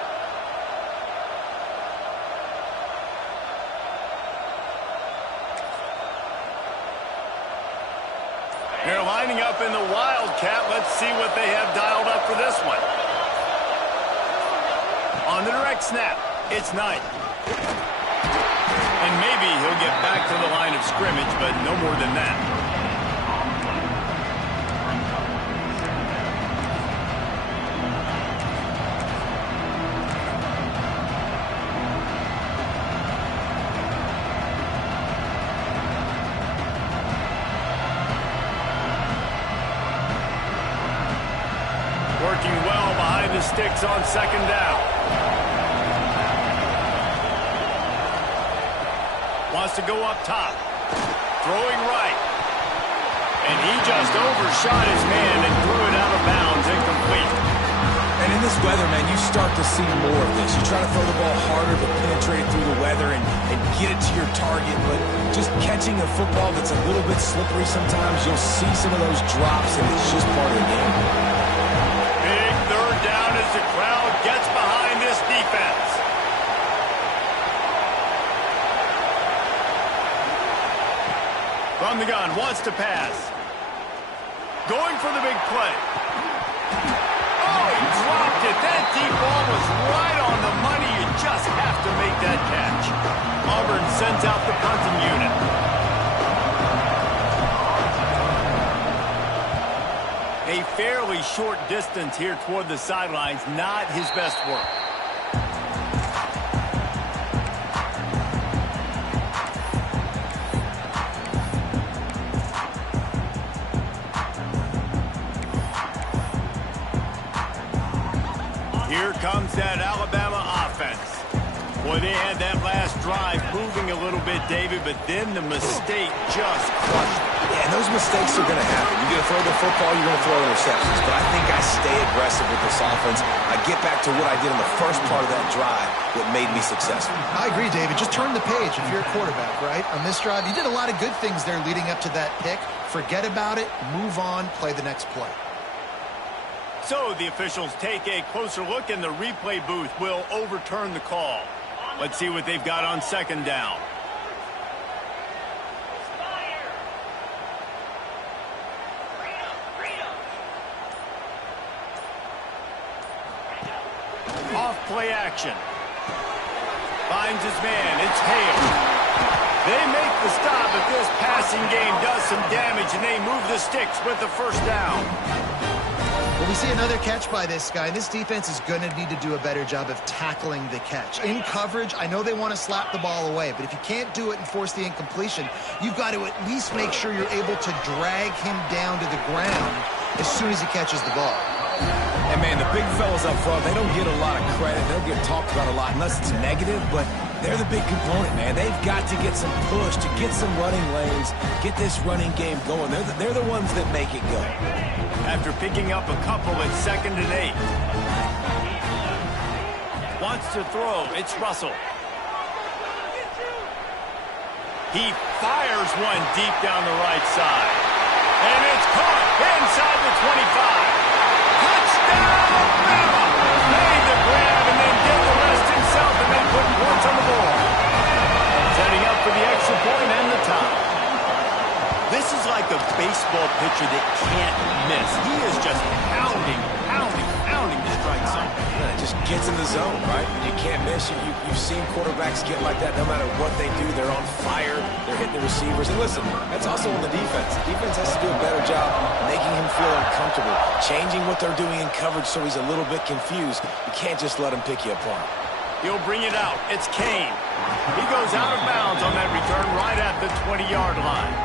They're lining up in the Wildcat. Let's see what they have dialed up for this one. On the direct snap, it's Knight. And maybe he'll get back to the line of scrimmage, but no more than that. Working well behind the sticks on second down. Wants to go up top. Throwing right. And he just overshot his man and threw it out of bounds, incomplete. in this weather, man, you start to see more of this. You try to throw the ball harder to penetrate through the weather and get it to your target, but just catching a football that's a little bit slippery sometimes, you'll see some of those drops, and it's just part of the game. Big third down as the crowd gets behind this defense. From the gun, wants to pass. Going for the big play. Oh, he dropped it. That deep ball was right on the money. You just have to make that catch. Auburn sends out the punting unit. A fairly short distance here toward the sidelines. Not his best work. Here comes that Alabama offense. Boy, they had that last drive moving a little bit, David, but then the mistake just crushed it. Yeah, and those mistakes are going to happen. You're going to throw the football, you're going to throw interceptions. But I think I stay aggressive with this offense. I get back to what I did in the first part of that drive that made me successful. I agree, David. Just turn the page if you're a quarterback, right? On this drive, you did a lot of good things there leading up to that pick. Forget about it, move on, play the next play. So the officials take a closer look, and the replay booth will overturn the call. Let's see what they've got on second down. Off play action. Finds his man. It's Hale. They make the stop, but this passing game does some damage, and they move the sticks with the first down. Well, we see another catch by this guy. This defense is going to need to do a better job of tackling the catch. In coverage, I know they want to slap the ball away, but if you can't do it and force the incompletion, you've got to at least make sure you're able to drag him down to the ground as soon as he catches the ball. And, man, the big fellas up front, they don't get a lot of credit. They don't get talked about a lot unless it's negative, but they're the big component, man. They've got to get some push, to get some running lanes, get this running game going. They're the ones that make it go. After picking up a couple at 2nd and 8. Wants to throw. It's Russell. He fires one deep down the right side. And it's caught inside the 25. Touchdown, Bama! Made the grab and then get the rest himself and then put points on the board. Setting up for the extra point and the tie. This is like a baseball pitcher that can't miss. He is just pounding the strike zone. Yeah, it just gets in the zone, right? You can't miss. You've seen quarterbacks get like that no matter what they do. They're on fire. They're hitting the receivers. And listen, that's also on the defense. The defense has to do a better job making him feel uncomfortable, changing what they're doing in coverage so he's a little bit confused. You can't just let him pick you apart. He'll bring it out. It's Kane. He goes out of bounds on that return right at the 20-yard line.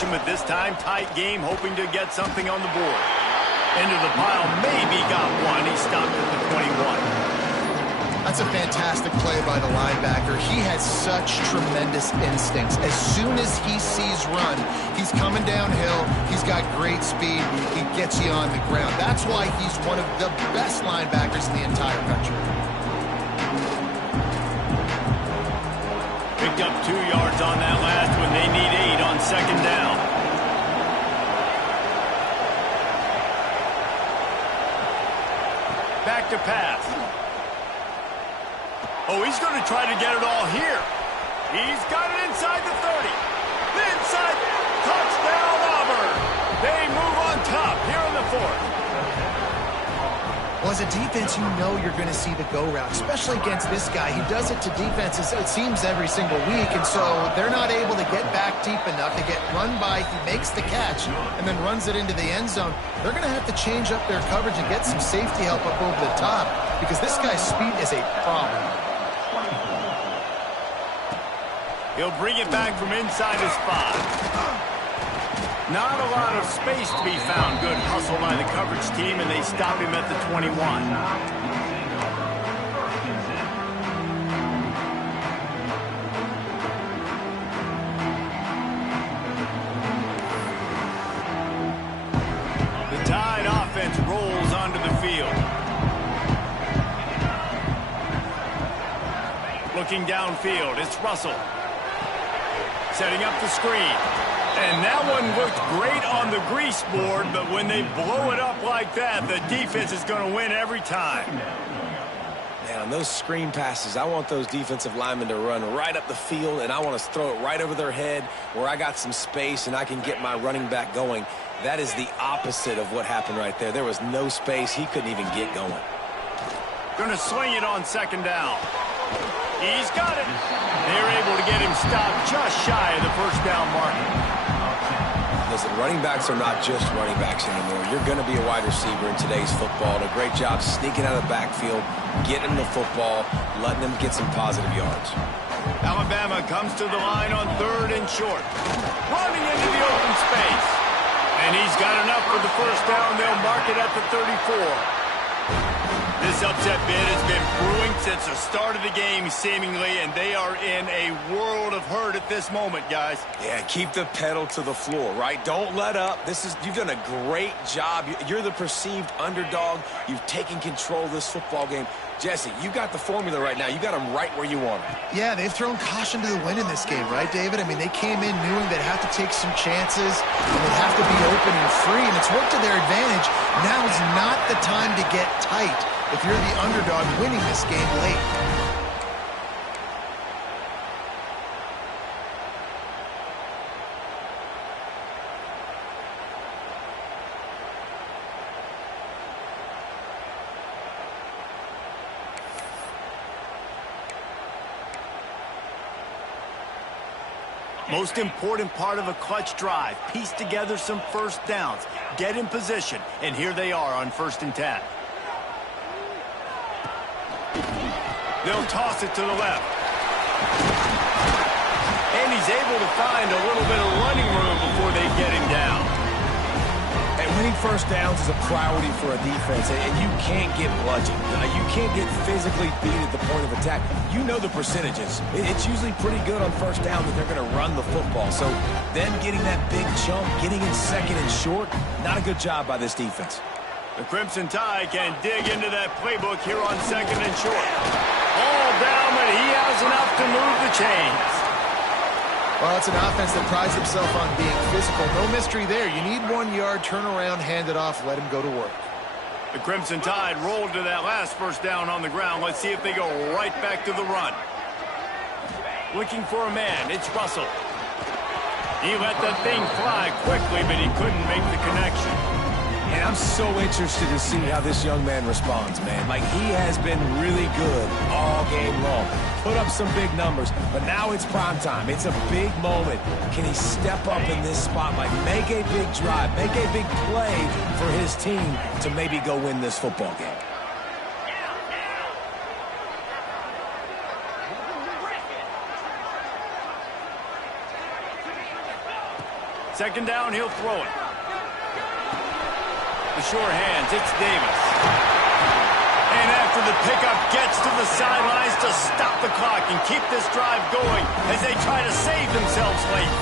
But this time, tight game, hoping to get something on the board. Into the pile, maybe got one. He stopped at the 21. That's a fantastic play by the linebacker. He has such tremendous instincts. As soon as he sees run, he's coming downhill. He's got great speed. He gets you on the ground. That's why he's one of the best linebackers in the entire country. Picked up 2 yards on that last one. They need 8 on second down. Back to pass. Oh, he's going to try to get it all here. He's got it inside the 30. Inside. Touchdown, Auburn. They move on top here in the 4th. Well, as a defense, you know you're going to see the go route, especially against this guy. He does it to defenses, it seems, every single week, and so they're not able to get back deep enough to get run by. He makes the catch and then runs it into the end zone. They're going to have to change up their coverage and get some safety help up over the top because this guy's speed is a problem. He'll bring it back from inside his 5. Not a lot of space to be found. Good hustle by the coverage team, and they stop him at the 21. Tide offense rolls onto the field. Looking downfield, it's Russell. Setting up the screen. And that one looked great on the grease board, but when they blow it up like that, the defense is going to win every time. Man, on those screen passes, I want those defensive linemen to run right up the field, and I want to throw it right over their head where I got some space and I can get my running back going. That is the opposite of what happened right there. There was no space. He couldn't even get going. Going to swing it on second down. He's got it. They're able to get him stopped just shy of the first down marker. Listen, running backs are not just running backs anymore. You're going to be a wide receiver in today's football. And a great job sneaking out of the backfield, getting the football, letting them get some positive yards. Alabama comes to the line on 3rd and short. Running into the open space. And he's got enough for the first down. They'll mark it at the 34. This upset bid has been brewing since the start of the game, seemingly, and they are in a world of hurt at this moment, guys. Yeah, keep the pedal to the floor, right? Don't let up. You've done a great job. You're the perceived underdog. You've taken control of this football game. Jesse, you got the formula right now. You got them right where you want them. Yeah, they've thrown caution to the wind in this game, right, David? I mean, they came in knowing they'd have to take some chances, and they'd have to be open and free, and it's worked to their advantage. Now is not the time to get tight if you're the underdog winning this game late. Most important part of a clutch drive. Piece together some first downs. Get in position. And here they are on 1st and 10. They'll toss it to the left. And he's able to find a little bit of running room before they get him down. And winning first downs is a priority for a defense, and you can't get bludgeoned. You can't get physically beat at the point of attack. You know the percentages. It's usually pretty good on first down that they're going to run the football. So them getting that big chunk, getting in 2nd and short, not a good job by this defense. The Crimson Tide can dig into that playbook here on 2nd and short. All down, but he has enough to move the chains. Well, it's an offense that prides itself on being physical. No mystery there. You need 1 yard, turn around, hand it off, let him go to work. The Crimson Tide rolled to that last first down on the ground. Let's see if they go right back to the run. Looking for a man. It's Russell. He let that thing fly quickly, but he couldn't make the connection. And I'm so interested to see how this young man responds, man. Like, he has been really good all game long. Put up some big numbers, but now it's prime time. It's a big moment. Can he step up in this spotlight, make a big drive, make a big play for his team to maybe go win this football game? Second down, he'll throw it. The sure hands, it's Davis. And after the pickup, gets to the sidelines to stop the clock and keep this drive going as they try to save themselves late.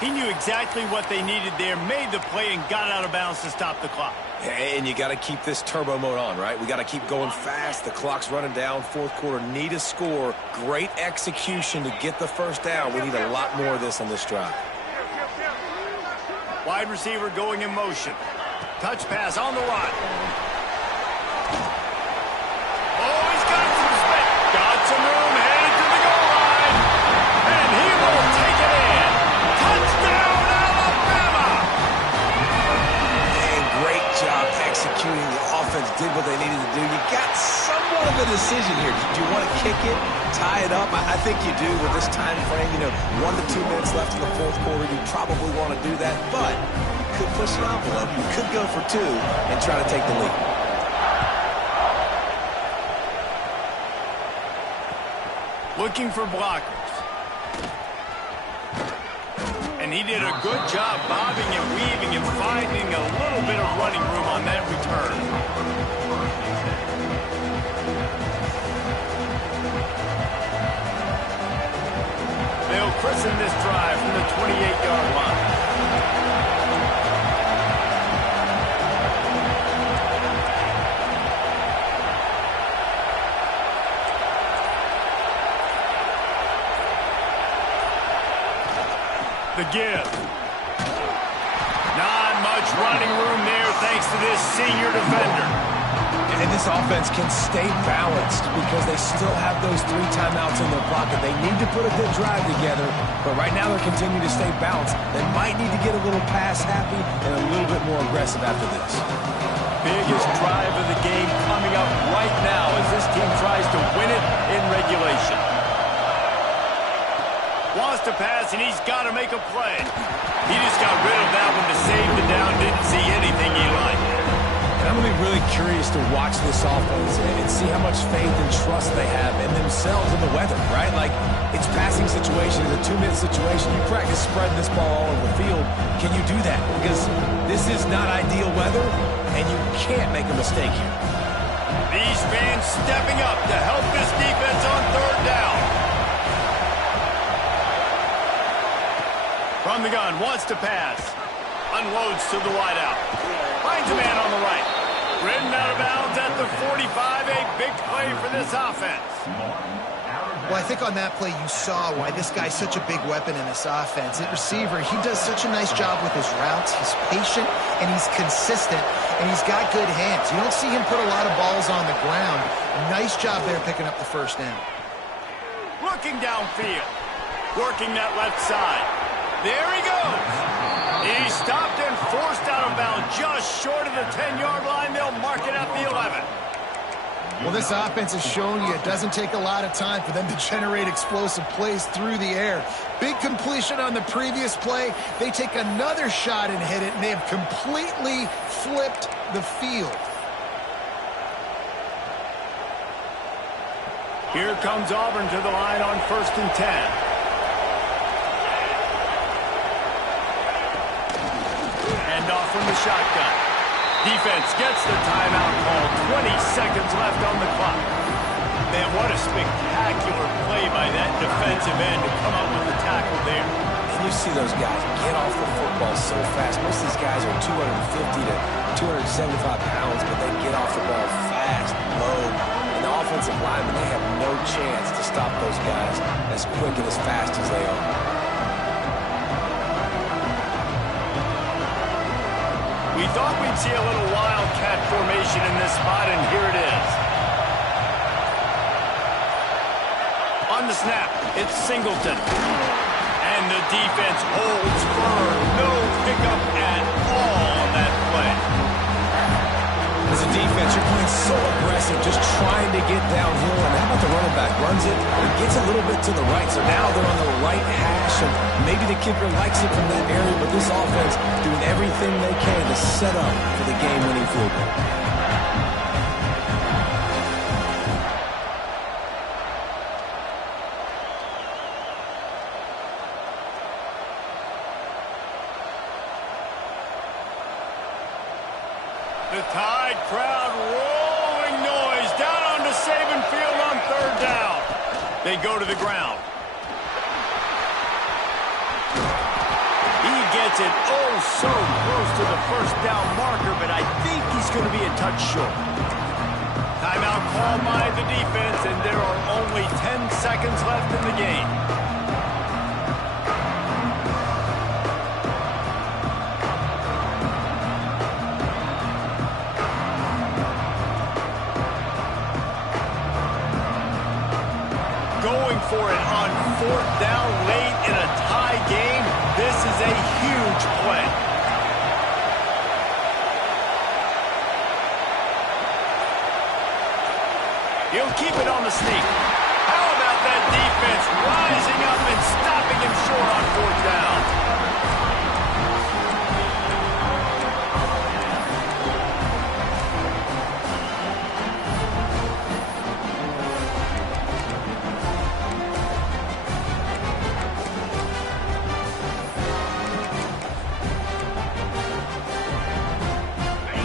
He knew exactly what they needed there, made the play, and got out of bounds to stop the clock. And you got to keep this turbo mode on, right? We got to keep going fast. The clock's running down. 4th quarter, need a score. Great execution to get the first down. We need a lot more of this on this drive. Wide receiver going in motion. Touch pass on the run. Oh, he's got some space. Got some room, headed to the goal line. And he will take it in. Touchdown, Alabama! And great job executing. The offense did what they needed to do. You got somewhat of a decision here. Do you want to kick it, tie it up? I think you do with this time frame. 1 to 2 minutes left in the 4th quarter. You probably want to do that, but you could push an envelope. You could go for 2 and try to take the lead. Looking for blockers. And he did a good job bobbing and weaving and finding a little bit of running room on that return. They'll christen this drive from the 28-yard line. The give. Not much running room there thanks to this senior defender. And this offense can stay balanced because they still have those 3 timeouts in their pocket. They need to put a good drive together, but right now they're continuing to stay balanced. They might need to get a little pass happy and a little bit more aggressive after this. Biggest drive of the game coming up right now as this team tries to win it in regulation. Wants to pass, and he's got to make a play. He just got rid of that one to save the down. Didn't see anything he liked. And I'm going to be really curious to watch this offense and see how much faith and trust they have in themselves and the weather, right? Like, it's passing situation, it's a 2-minute situation. You practice spreading this ball all over the field. Can you do that? Because this is not ideal weather, and you can't make a mistake here. These fans stepping up to help this defense on 3rd down. From the gun, wants to pass. Unloads to the wideout. Finds a man on the right. Ridden out of bounds at the 45. A big play for this offense. Well, I think on that play you saw why this guy's such a big weapon in this offense. At receiver, he does such a nice job with his routes. He's patient, and he's consistent, and he's got good hands. You don't see him put a lot of balls on the ground. Nice job there picking up the 1st down. Looking downfield. Working that left side. There he goes. He stopped and forced out of bounds just short of the 10-yard line. They'll mark it at the 11. Well, this offense has shown you it doesn't take a lot of time for them to generate explosive plays through the air. Big completion on the previous play. They take another shot and hit it, and they have completely flipped the field. Here comes Auburn to the line on 1st and 10. Off from the shotgun. Defense gets the timeout call. 20 seconds left on the clock. Man, what a spectacular play by that defensive end to come up with the tackle there. And you see those guys get off the football so fast. Most of these guys are 250 to 275 pounds, but they get off the ball fast, low. And the offensive linemen, they have no chance to stop those guys as quick and as fast as they are. We thought we'd see a little wildcat formation in this spot, and here it is. On the snap, it's Singleton. And the defense holds firm. No pickup at all on that play. As a defense, you're playing so aggressive, just trying to get downhill. And how about the running back? Runs it, and gets a little bit to the right. So now they're on the right hash, and maybe the kicker likes it from that area. But this offense doing everything they can to set up for the game-winning field goal. The Tide crowd rolling noise down onto Saban Field on 3rd down. They go to the ground. He gets it oh so close to the 1st down marker, but I think he's going to be a touch short. Timeout called by the defense, and there are only 10 seconds left in the game. Going for it on 4th down late in a tie game. This is a huge play. He'll keep it on the sneak. How about that defense rising up and stopping him short on 4th down?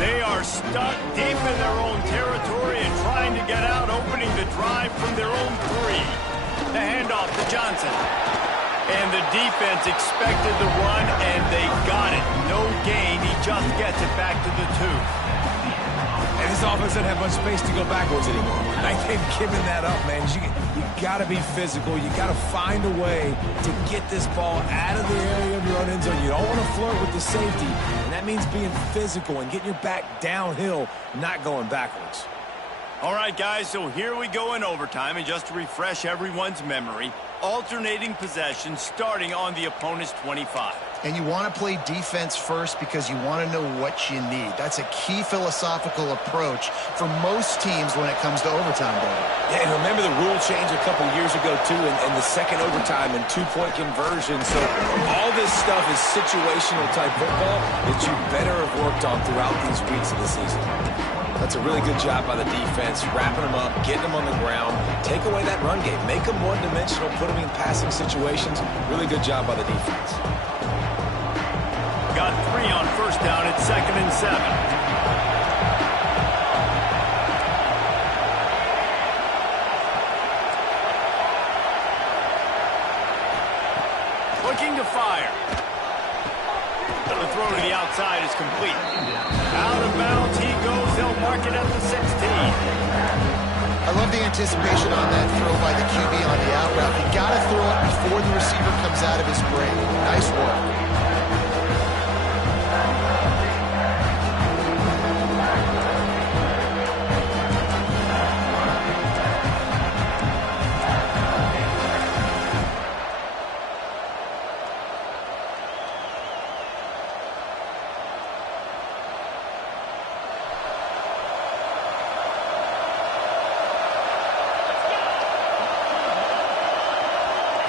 They are stuck deep in their own territory and trying to get out, opening the drive from their own 3. The handoff to Johnson. And the defense expected the run, and they got it. No gain. He just gets it back to the 2. And this offense doesn't have much space to go backwards anymore. Like, they've given that up, man. You got to be physical. You got to find a way to get this ball out of the area of your own end zone. You don't want to flirt with the safety, and that means being physical and getting your back downhill, not going backwards. All right, guys, so here we go in overtime, and just to refresh everyone's memory, alternating possession starting on the opponent's 25. And you want to play defense first because you want to know what you need. That's a key philosophical approach for most teams when it comes to overtime, David. Yeah, and remember the rule change a couple years ago, too, in the second overtime and 2-point conversion. So all this stuff is situational type football that you better have worked on throughout these weeks of the season. That's a really good job by the defense, wrapping them up, getting them on the ground, take away that run game, make them one-dimensional, put them in passing situations. Really good job by the defense. Got 3 on first down at 2nd and 7. Looking to fire. The throw to the outside is complete. Out of bounds he goes. They'll mark it at the 16. I love the anticipation on that throw by the QB on the out route. You got to throw it before the receiver comes out of his break. Nice work.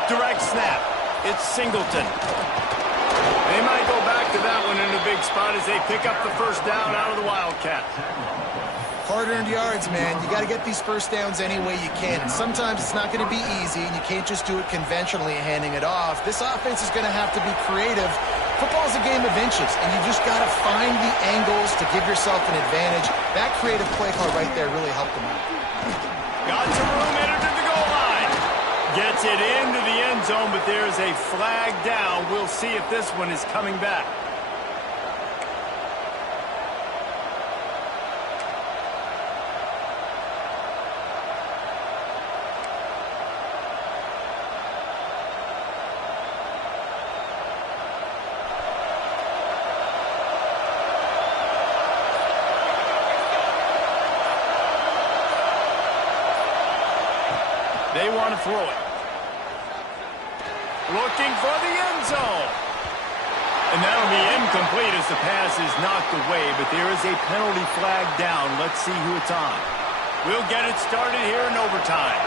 Direct snap. It's Singleton. They might go back to that one in a big spot as they pick up the first down out of the Wildcat. Hard-earned yards, man. You got to get these first downs any way you can. And sometimes it's not going to be easy, and you can't just do it conventionally handing it off. This offense is going to have to be creative. Football's a game of inches, and you just got to find the angles to give yourself an advantage. That creative play call right there really helped them out. Got some room, entered to the goal line. Gets it into the end zone, but there's a flag down. We'll see if this one is coming back. They want to throw it. Looking for the end zone. And that'll be incomplete as the pass is knocked away, but there is a penalty flag down. Let's see who it's on. We'll get it started here in overtime.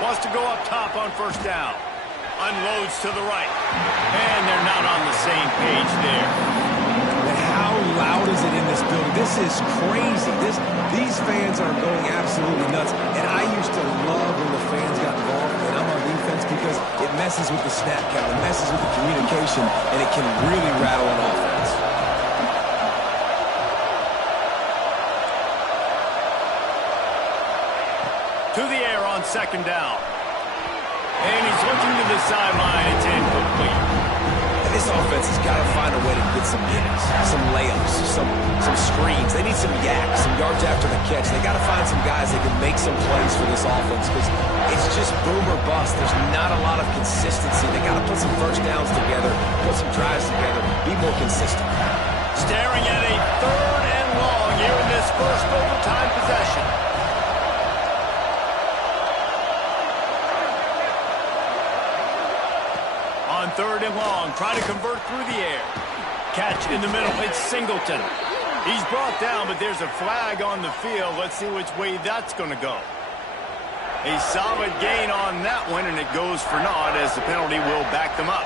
Wants to go up top on first down. Unloads to the right. And they're not on the same page there. And how loud is it in this building? This is crazy. These fans are going absolutely nuts. And I used to love when the fans got involved when I'm on defense because it messes with the snap count, it messes with the communication, and it can really rattle an offense. To the air on second down. And he's looking to the sideline. It's incomplete. And this offense has got to find a way to get some hits, some layups, some screens. They need some yaks, some yards after the catch. They got to find some guys that can make some plays for this offense because it's just boom or bust. There's not a lot of consistency. They got to put some first downs together, put some drives together, be more consistent. Staring at a 3rd and long here in this first overtime possession. On 3rd and long, trying to convert through the air. Catch in the middle, it's Singleton. He's brought down, but there's a flag on the field. Let's see which way that's going to go. A solid gain on that one, and it goes for naught as the penalty will back them up.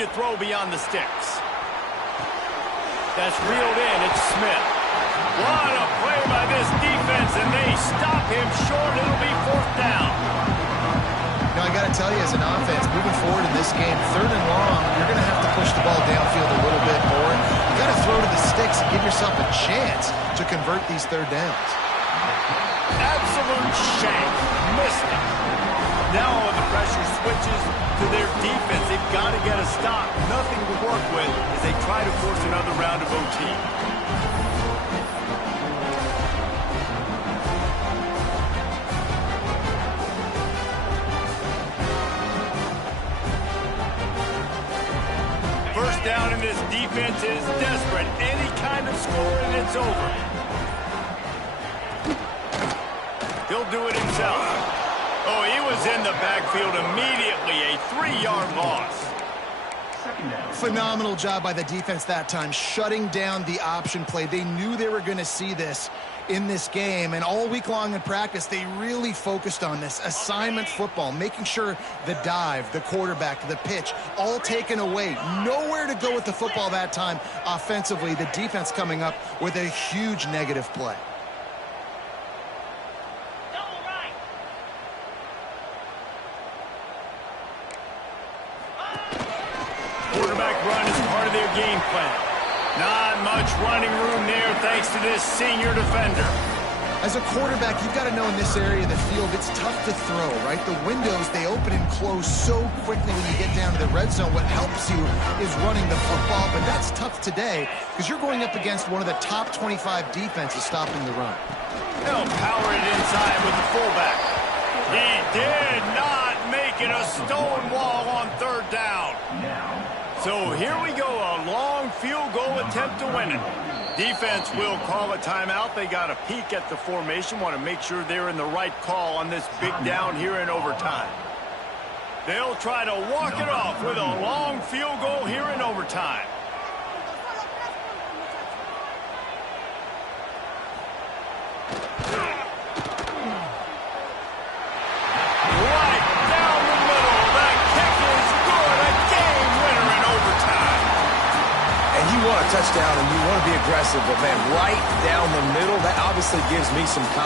to throw beyond the sticks. That's reeled in. It's Smith. What a play by this defense, and they stop him short. It'll be 4th down. Now, I got to tell you, as an offense, moving forward in this game, 3rd and long, you're going to have to push the ball downfield a little bit more. You got to throw to the sticks and give yourself a chance to convert these 3rd downs. Absolute shank. Missed it. Now all the pressure switches to their defense. They've got to get a stop. Nothing to work with as they try to force another round of OT. First down, and this defense is desperate. Any kind of score and it's over. He'll do it himself. Oh, he was in the backfield immediately. A 3-yard loss. Phenomenal job by the defense that time, shutting down the option play. They knew they were going to see this in this game, and all week long in practice, they really focused on this assignment football, making sure the dive, the quarterback, the pitch, all taken away. Nowhere to go with the football that time offensively. The defense coming up with a huge negative play. Quarterback run is part of their game plan. Not much running room there thanks to this senior defender. As a quarterback, you've got to know in this area of the field, it's tough to throw, right? The windows, they open and close so quickly when you get down to the red zone. What helps you is running the football, but that's tough today because you're going up against one of the top 25 defenses stopping the run. They'll power it inside with the fullback. He did not make it a stone wall on 3rd down. So here we go, a long field goal attempt to win it. Defense will call a timeout. They got a peek at the formation, want to make sure they're in the right call on this big down here in overtime. They'll try to walk it off with a long field goal here in overtime. You want a touchdown and you want to be aggressive, but man, right down the middle, that obviously gives me some confidence.